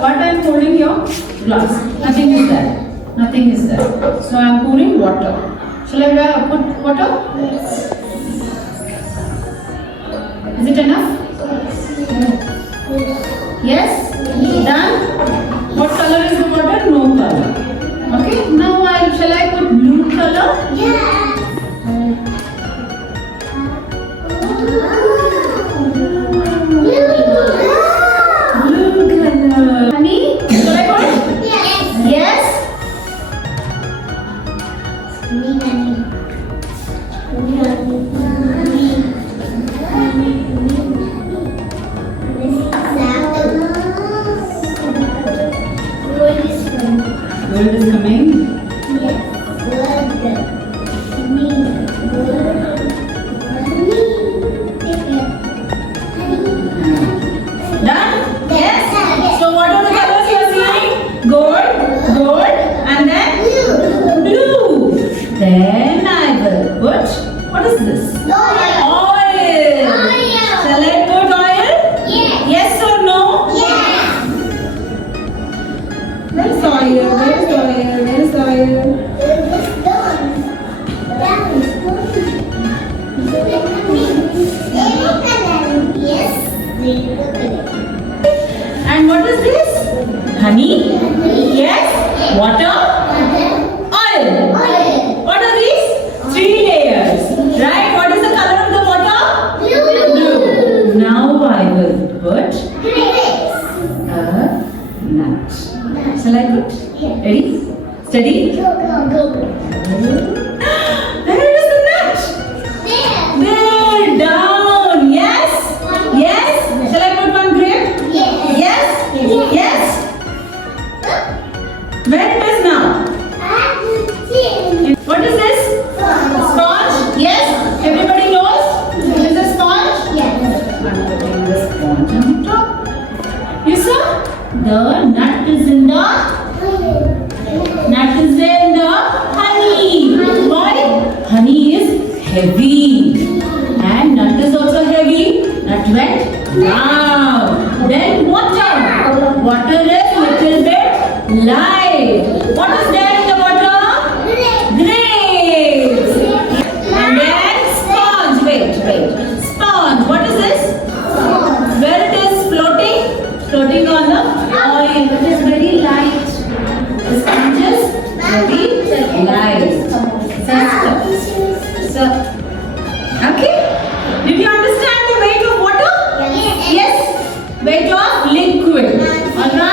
what I am pouring here? Glass. Nothing is there. Nothing is there. So I am pouring water. Shall I put water? Yes. Is it enough? Yes? Done? What color is the water? No color. Okay. Now shall I put blue color? Yes. Blue color. Honey? Shall I put? Yes. Yes? Gold is coming. Done? Yes. So what are the colors you are seeing? Gold, and then blue. Then I will put, what is this? Oil. Shall I put oil? Yes or no? Where's oil? Where's oil? And what is this? Honey? Yes. Water? Oil. What are these? 3 layers. Right? What is the color of the water? Blue. Now I will put a nut. Shall I put? Ready? Steady? Where is the nut? There, down. Yes? Shall I put one grape? Yes? Where it is now? What is this? Sponge? Yes? Everybody knows? This is a sponge? I'm putting the sponge on top. You saw? The nut is in the honey. Why? Honey is heavy. And nut is also heavy. Nut went down. Then water. Water is little bit light. What is there in the water? Grapes. And then sponge. Wait. Sponge. What is this? Where it is floating on the oil. It is very light. The sponge is very light. So, okay? Did you understand the weight of water? Yes. Weight of liquid. Alright?